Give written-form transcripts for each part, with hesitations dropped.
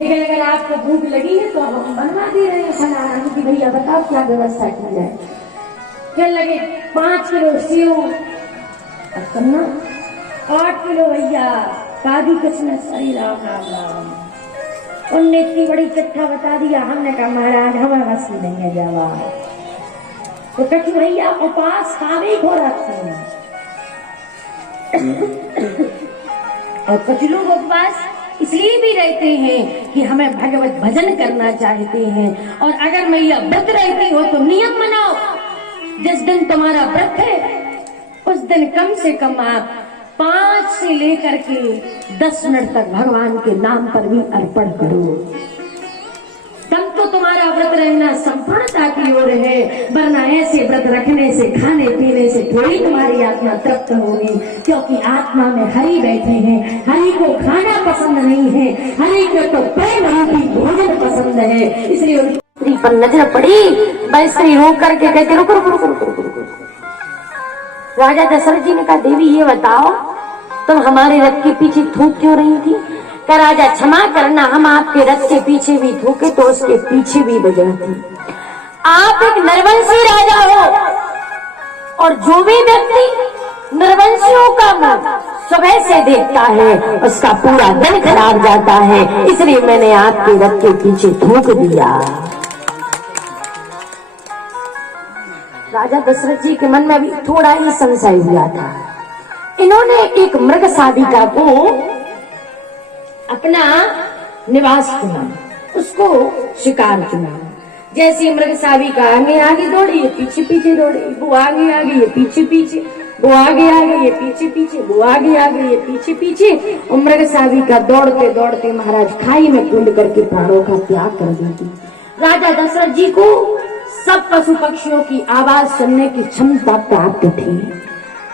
लेकिन अगर आपको भूख लगी है तो हम बनवा दे रहे हैं खाना कि भैया बताओ क्या व्यवस्था की जाए। फिर लगे 5 किलो सेव करना, 8 किलो भैया काजू किशमिश। सही राम राम राम। उनने इतनी बड़ी चिट्ठा बता दिया। हमने कहा महाराज हमारे बस में नहीं है जवाब। तो कठी भैया उपास खावे को रखते हैं और कुछ लोग उपवास इसलिए भी रहते हैं कि हमें भगवत भजन करना चाहते हैं। और अगर मैया व्रत रहती हो तो नियम बनाओ, जिस दिन तुम्हारा व्रत है उस दिन कम से कम आप 5 से लेकर के 10 मिनट तक भगवान के नाम पर भी अर्पण करो। तब तो तुम्हारा व्रत रहना संपूर्णता की ओर है। वरना ऐसे व्रत रखने से, खाने पीने से थोड़ी तुम्हारी आत्मा तृप्त होगी, क्योंकि आत्मा में हरि बैठे हैं। हरि को खाना पसंद नहीं है, हरि को तो प्रेम रूपी भोजन पसंद है। इसलिए उनकी पर नजर पड़ी, वैसे हो करके कहते रुको रुको रुको रुको रुको। राजा दशरथ जी ने कहा देवी ये बताओ तुम हमारे रथ के पीछे थूक क्यों रही थी? का राजा क्षमा करना, हम आपके रथ के पीछे भी थूके तो उसके पीछे भी बजाती। आप एक नरवंशी राजा हो और जो भी व्यक्ति नरवंशियों का मुंह सुबह से देखता है उसका पूरा दिन खराब जाता है। इसलिए मैंने आपके रथ के पीछे थूक दिया। राजा दशरथ जी के मन में भी थोड़ा ही संशय हुआ था। इन्होंने एक मृग साधिका को अपना निवास चुना, उसको शिकार चुना। जैसे मृग साधिका आगे आगे दौड़ी, ये पीछे पीछे दौड़ी, वो आगे आगे ये पीछे पीछे, वो आगे आगे ये पीछे पीछे, वो आगे आगे ये पीछे पीछे। और मृग साधिका दौड़ते दौड़ते महाराज खाई में कूद करके प्राणों का त्याग कर देती। राजा दशरथ जी को सब पशु पक्षियों की आवाज सुनने की क्षमता प्राप्त थी।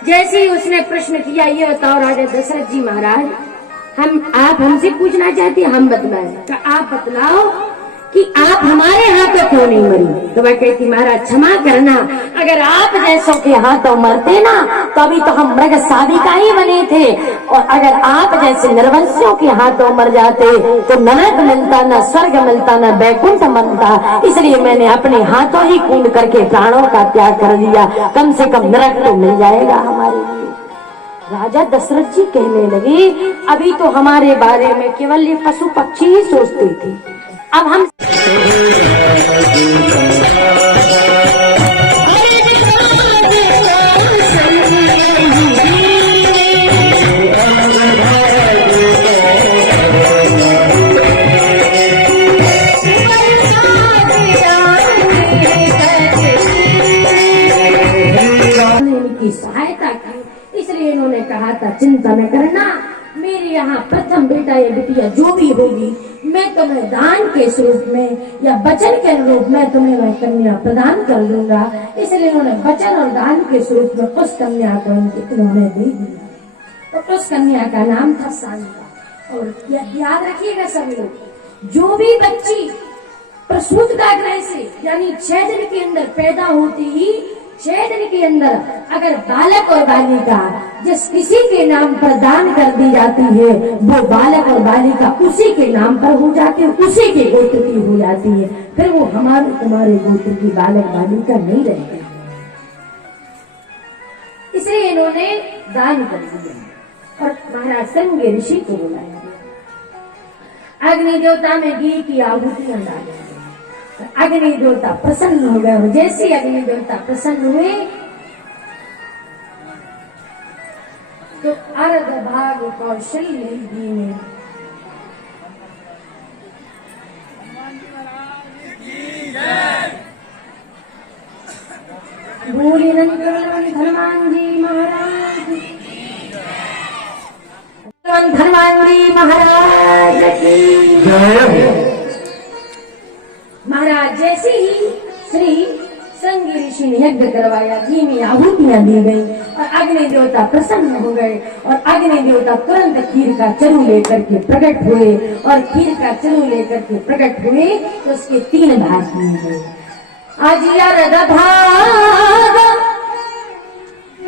जैसे ही उसने प्रश्न किया, ये बताओ राजा दशरथ जी महाराज, आप हमसे पूछना चाहते हैं, हम बतलाएं। तो आप बतलाओ कि आप हमारे हाथों क्यों नहीं मरी? तो वह कहती महाराज क्षमा करना, अगर आप जैसों के हाथों मरते ना तो अभी तो हम मृग साधिका ही बने थे। और अगर आप जैसे नरवंशियों के हाथों मर जाते तो नरक मिलता, न स्वर्ग मिलता, न वैकुंठ मिलता। इसलिए मैंने अपने हाथों ही कूद करके प्राणों का त्याग कर दिया। कम से कम नरक तो मिल जाएगा हमारे लिए। राजा दशरथ जी कहने लगे अभी तो हमारे बारे में केवल ये पशु पक्षी ही सोचते थे, अब हम की सहायता की। इसलिए इन्होंने कहा था चिंता न करना, मेरे यहाँ प्रथम बेटा या बिटिया जो भी होगी मैं तुम्हें दान के स्वरूप में या वचन के रूप में तुम्हें वह कन्या प्रदान कर दूंगा। इसलिए इन्होंने वचन और दान के स्वरूप में उस कन्या को इन्होंने दे दिया। तो उस कन्या का नाम था शांता। और याद रखिएगा सभी लोग, जो भी बच्ची प्रसूतिकाग्रह से यानी 6 दिन के अंदर पैदा होती ही 6 दिन के अंदर अगर बालक और बालिका जिस किसी के नाम पर दान कर दी जाती है, वो बालक और बालिका उसी के नाम पर हो जाते हैं, उसी के गोत्र की हो जाती है। फिर वो हमारे तुम्हारे गोत्र की बालक बालिका नहीं रहती। इसलिए इन्होंने दान कर दिया और महाराज संग ऋषि को बुलाया। अग्नि देवता में घी की आहुतियां डाली। अग्नि देवता प्रसन्न हो गए। जैसे अग्नि देवता प्रसन्न हुए तो अर्ध भाग कौशल्य जी ने भूली हनुमान जी महाराज, हनुमान जी महाराज की जय। महाराज जैसे ही श्री संग ऋषि ने यज्ञ करवाया, घी में आहुतियां दी गई और अग्नि देवता प्रसन्न हो गए। और अग्नि देवता तुरंत खीर का चरु लेकर के प्रकट हुए और खीर का चरु लेकर के प्रकट हुए तो उसके 3 भाग किए गए। अजियर भाग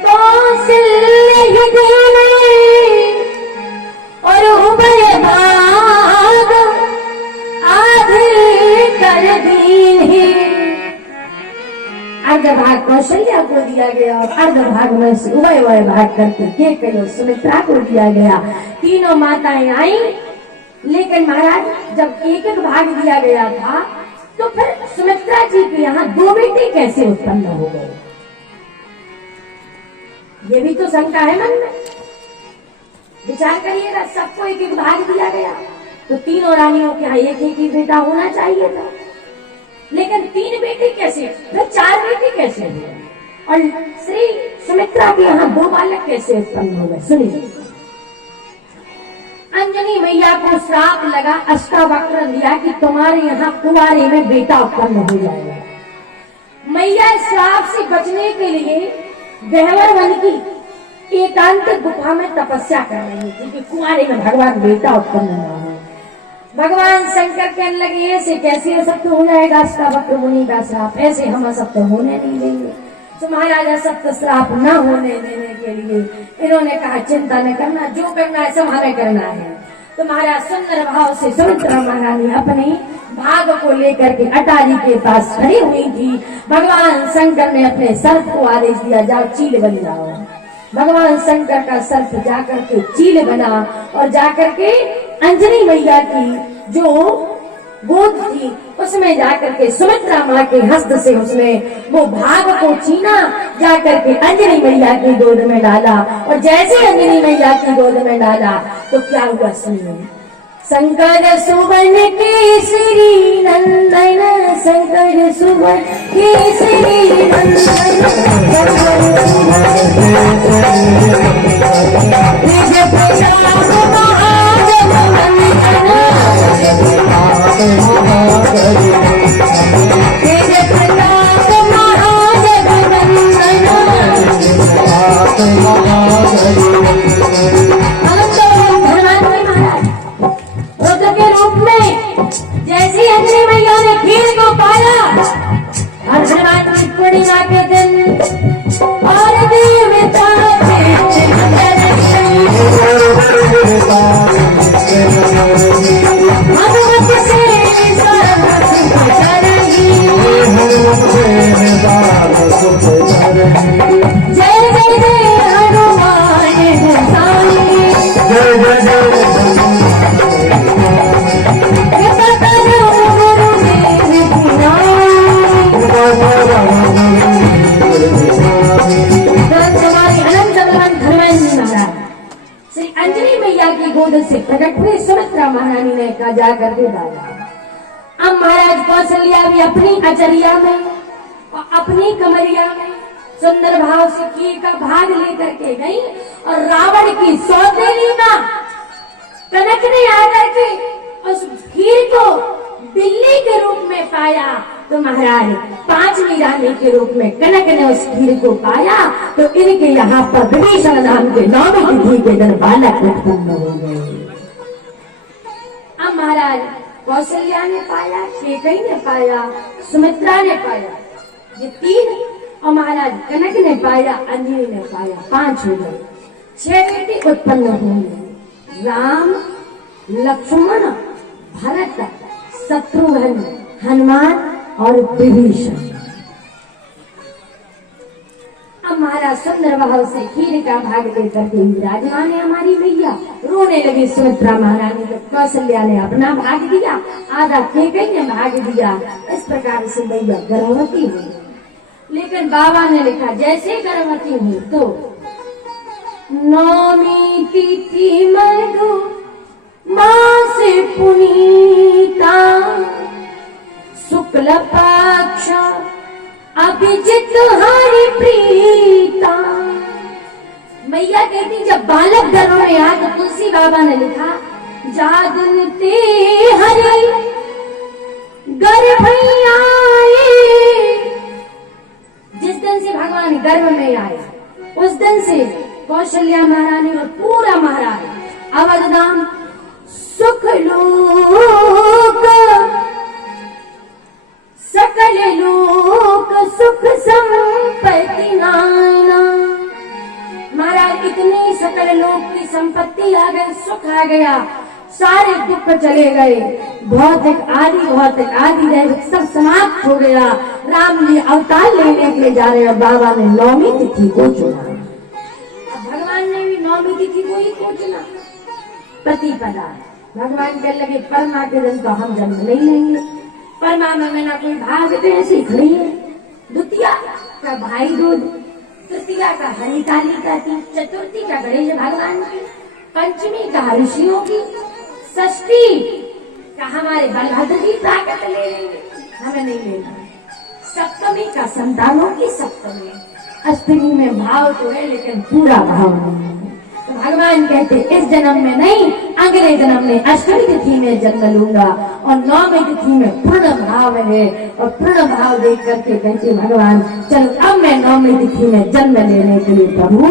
कौशल्य और उभय भाग अर्ध भाग कौशल्या को दिया गया और अर्ध भाग में से उभय उभय भाग करके के कहो सुमित्रा को दिया गया। तीनों माताएं आई, लेकिन महाराज जब एक एक भाग दिया गया था तो फिर सुमित्रा जी के यहाँ दो बेटे कैसे उत्पन्न हो गए, ये भी तो शंका है मन में। विचार करिएगा, सबको एक एक भाग दिया गया तो तीनों रानियों के यहाँ एक एक ही बेटा होना चाहिए था, लेकिन तीन बेटे कैसे, फिर चार बेटे कैसे हुए, और श्री सुमित्रा के यहाँ दो बालक कैसे उत्पन्न हो गए। सुनिए, अंजनी मैया को श्राप लगा, अष्टावक्र दिया कि तुम्हारे यहाँ कुंवारे में बेटा उत्पन्न हो जाएगा। मैया श्राप से बचने के लिए गहवर वन की एकांत गुफा में तपस्या कर रही थी कि कुंवारे में भगवान बेटा उत्पन्न न हो। भगवान शंकर कहने लगे ऐसे कैसे असत्य हो जाएगा, अष्टावक्र मुनि का श्राप, ऐसे हम असत्य होने नहीं देंगे। तो महाराज असत्य श्राप न होने देने के लिए इन्होंने कहा चिंता न करना, जो करना है सब हमें करना है। तो महाराज सुंदर भाव से सुमित्रा महारानी अपने भाग को लेकर के अटारी के पास खड़ी हुई थी। भगवान शंकर ने अपने सर्प को आदेश दिया, जाओ चील बन जाओ। भगवान शंकर का सर्प जाकर के चील बना और जाकर के अंजनी मैया की जो गोद थी उसमें जाकर के सुमित्रा माँ के हस्त से उसने वो भाग को छीना, जाकर के अंजनी मैया की गोद में डाला। और जैसे अंजनी मैया की गोद में डाला तो क्या हुआ सुनिए। शंकर सुवन केसरी नंदन, शंकर सुवन केसरी जैसी अंजनी मैया ने खीर को पाया और हनुमान की पूर्णिमा के दिन और देवता जय जय जय हनुमान गोसाई, जय जय अंजनी मैया की गोद से प्रकट हुई सुमित्रा महारानी ने कहा जाकर के डाला। अब महाराज कौशल्या भी अपनी अचरिया में और अपनी कमरिया में सुंदर भाव से खीर का भाग लेकर के गई और रावण की सौतेली मां कनक ने आकर के उस खीर को बिल्ली के रूप में पाया। तो महाराज पांचवी रानी के रूप में कनक ने उस खीर को पाया तो इनके यहाँ पर विभीषण नाम के नौवीं तिथि के दिन बालक उत्पन्न हो गए। अब महाराज कौशल्या ने पाया, कैकेयी ने पाया, सुमित्रा ने पाया, ये तीन, और महाराज कनक ने पाया, अंजनी ने पाया, पांच हो गए। 6 बेटे उत्पन्न होंगे, राम, लक्ष्मण, भरत, शत्रुघ्न, हनुमान और विभीषण। अब महाराज सुंदर भाव से खीर का भाग लेकर के विराजमान है हमारी मैया। रोने लगी सुमित्रा महारानी, तो कौशल्या ने अपना भाग दिया, आधा कैकेयी ने भाग दिया। इस प्रकार से मैया गर्भवती हुई। लेकिन बाबा ने लिखा जैसे गर्भवती हुई तो नौमी तिथि मधु मास पुनीता, शुक्ल पक्ष अभिजित हरि प्रीता। मैया कहती जब बालक गर्भ में आया तो तुलसी बाबा ने लिखा जादन ते हरि गर्भ आए। जिस दिन से भगवान गर्भ में आए उस दिन से कौशल्या महारानी और पूरा महाराज अवध धाम सुख लोक सकल लोक सुख संपत्ति नाना। महाराज इतनी सकल लोक की संपत्ति आ गई, सुख आ गया, सारे दुख चले गए। भौतिक आदि दैविक सब समाप्त हो गया। राम जी अवतार लेने के लिए जा रहे और बाबा ने नौमी तिथि को चुना। अब भगवान ने भी नौमी तिथि को ही को चुना। प्रतिपदा भगवान कहने लगे परमा के दिन तो हम जन्म नहीं लेंगे। परमा में ना कोई भाग दे ऐसी खड़ी है। द्वितीया का भाई दूज, तृतीया का हरितालिका की, चतुर्थी का गणेश भगवान की, पंचमी का ऋषियों की, षष्ठी का हमारे बलभद्र जी प्राकट ले लेंगे, हमें नहीं लेना। सप्तमी का संतानों की सप्तमी, अष्टमी में भाव तो है लेकिन पूरा भाव नहीं है। तो भगवान कहते इस जन्म में नहीं, अगले जन्म में अष्टमी तिथि में जन्म लूंगा और नौमी तिथि में पूर्ण भाव है। और पूर्ण भाव देख करके कहते भगवान चलो अब मैं नौमी तिथि में जन्म लेने के लिए प्रभु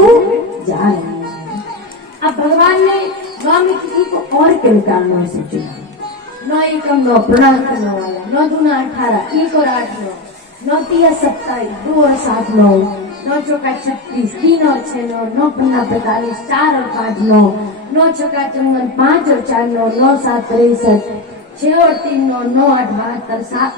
जा रहे हैं। अब भगवान ने नौमी तिथि को और किन कारणों से चुना। 9 एकम 9 पूर्णांक 9 वाला, 9 दूना 18, 1 और 8 9, 9 तिया 27, 2 और 7 9, 9 चौका 36, 3 और 6 9, 9 पन्ना 45, 4 और 5 9, 9 चौका 54, 5 और 4 9, 9 7 63, 6 और 3 9, 9 8 72,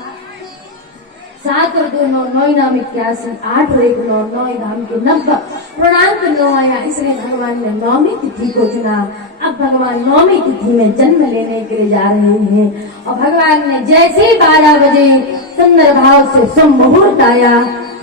7 और 2 9, 9 नाम 81, 8 और 1 9, 9 नाम के 90, पूर्णांक 9 आया। इसलिए भगवान ने नौमी तिथि को चुना। अब भगवान नौमी तिथि में जन्म लेने के लिए जा रहे हैं और भगवान ने जैसे ही 12 बजे सुंदर भाव से शुभ मुहूर्त आया,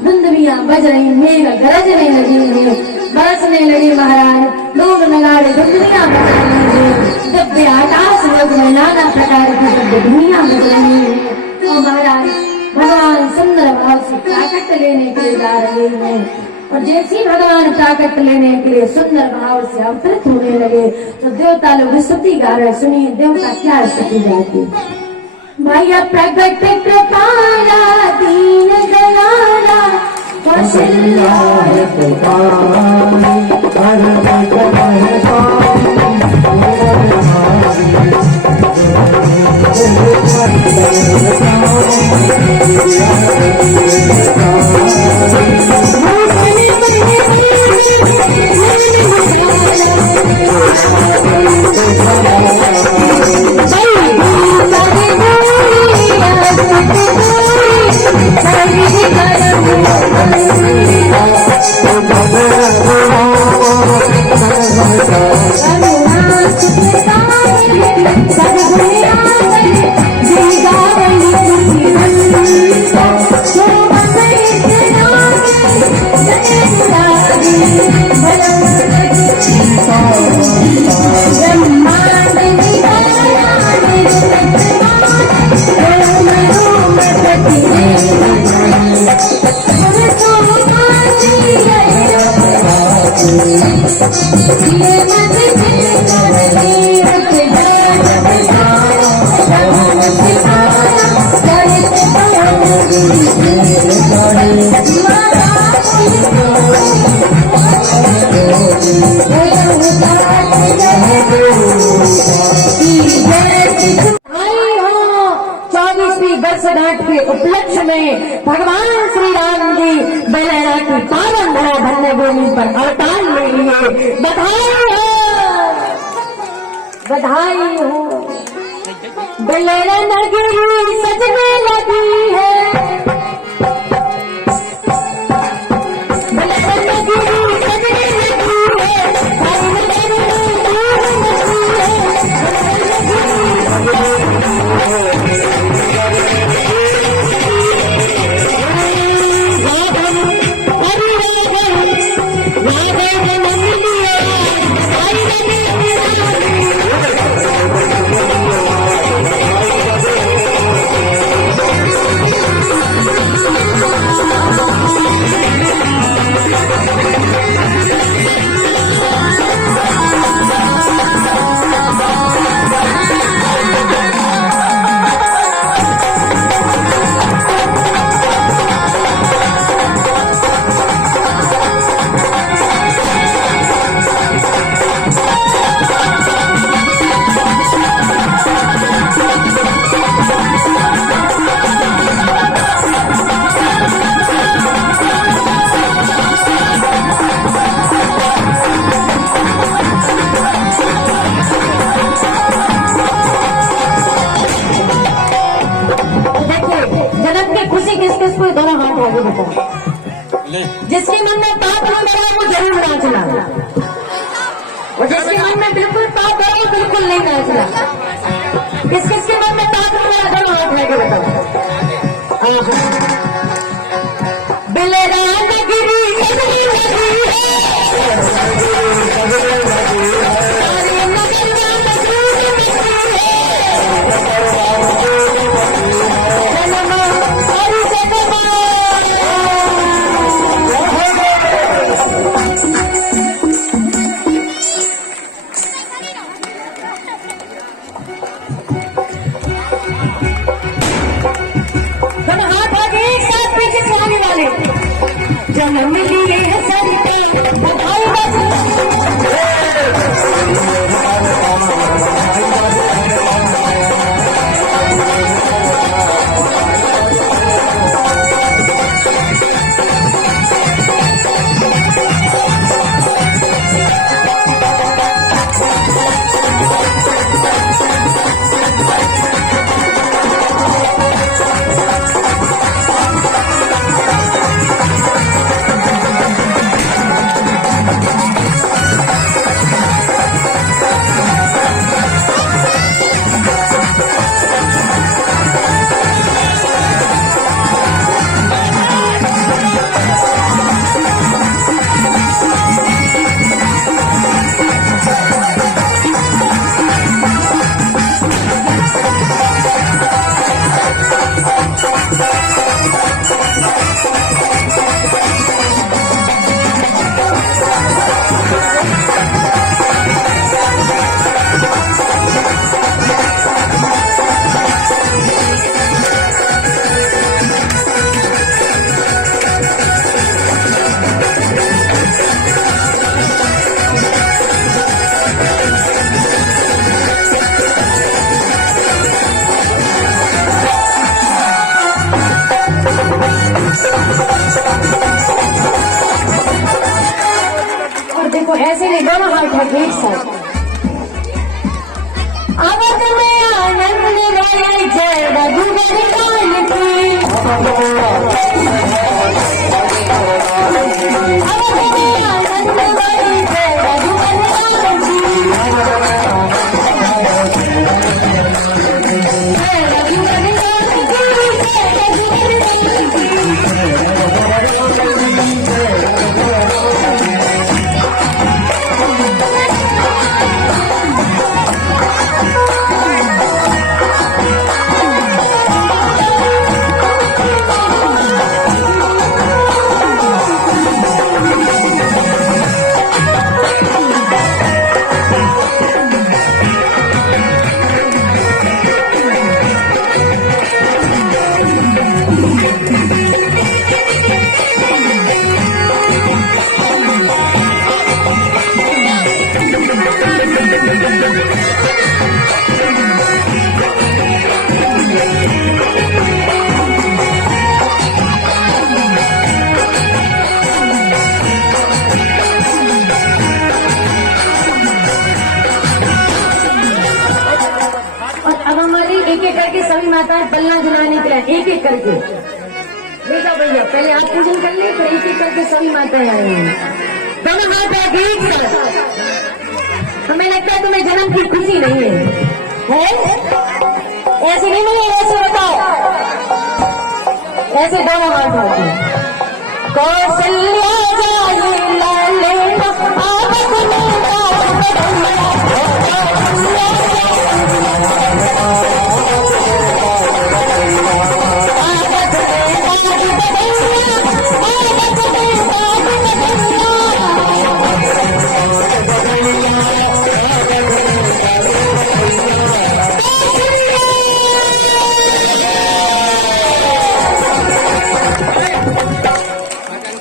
धुंधवियां बज रही, मेघ गरजने लगी है, बरसने लगे महाराज, लोग नगाड़े धुंधवियां बज रही है, दिव्य आकाश लोग में नाना प्रकार की दिव्य धुनियां बज रही है। तो महाराज भगवान सुंदर भाव से प्राकट लेने के लिए जा रहे हैं और जैसे ही भगवान प्राकट लेने के लिए सुंदर भाव से अवतरित होने लगे तो देवता लोग स्तुति गा रहे। सुनिए देवता क्या स्तुति गाते। भैया प्रकट कृपाला दीन दयाला कौशल्या वर्षगांठ के उपलक्ष्य में भगवान श्री राम जी बलैया की पावन धरा धन्य भूमि पर अवतार ले लिए। बधाई हो बलैया नगरी सजने लगी है। किसको दोनों हाथ आगे बताओ। जिसके मन में पाप न भरा वो जरूर नाचना, और जिसके मन में बिल्कुल पाप भरा वो बिल्कुल नहीं नाचना। किस किस के मन में पाप न भरा दोनों हाथ आगे बताओ। बिलराज गिरी जन्म लिए है सरिता बधाई देखो ऐसे नहीं, दोनों हाथ है एक साथ। अवध में आनंद रहे जय रघुवर कान की, अवध में आनंद रहे जय रघुवर कान की, जय रघुवर कान की, जय रघुवर कान की। सभी माताएं पल्ला झुलाने के लिए एक एक करके देखा भैया, पहले आप पूजन कर ले, फिर एक एक करके सभी माताएं आएंगी। दोनोहाथ एक साथ। हमें लगता है तुम्हें जन्म की खुशी नहीं है, ऐसे नहीं मिले, ऐसे बताओ, ऐसे दोनों हाथ होते। कौशल्या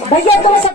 भैया तुम सब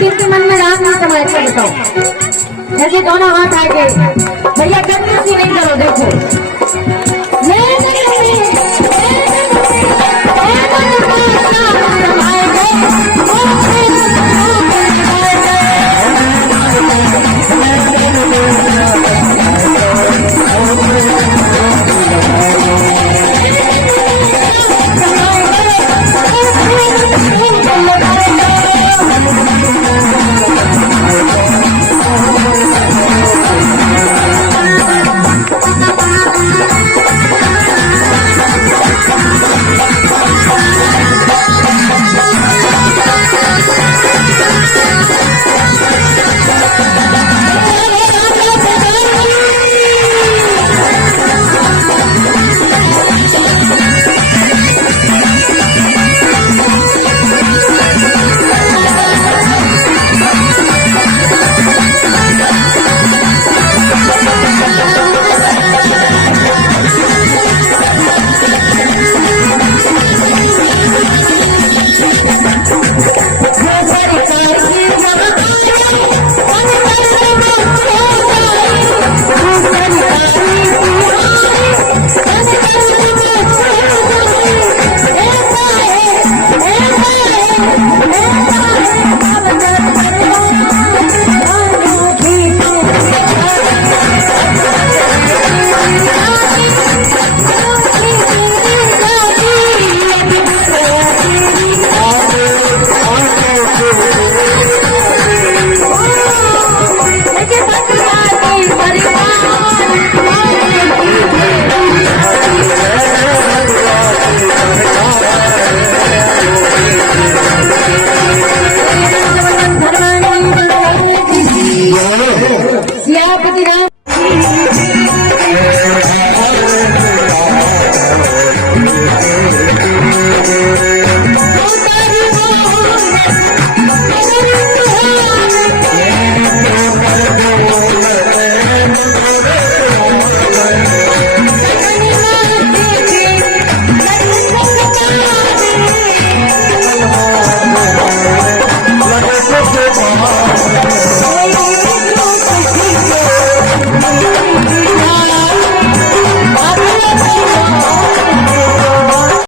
जिनके मन में राम नहीं समाये बताओ, ऐसे दोनों हाथ आगे भैया, कंजूसी नहीं करो। देखो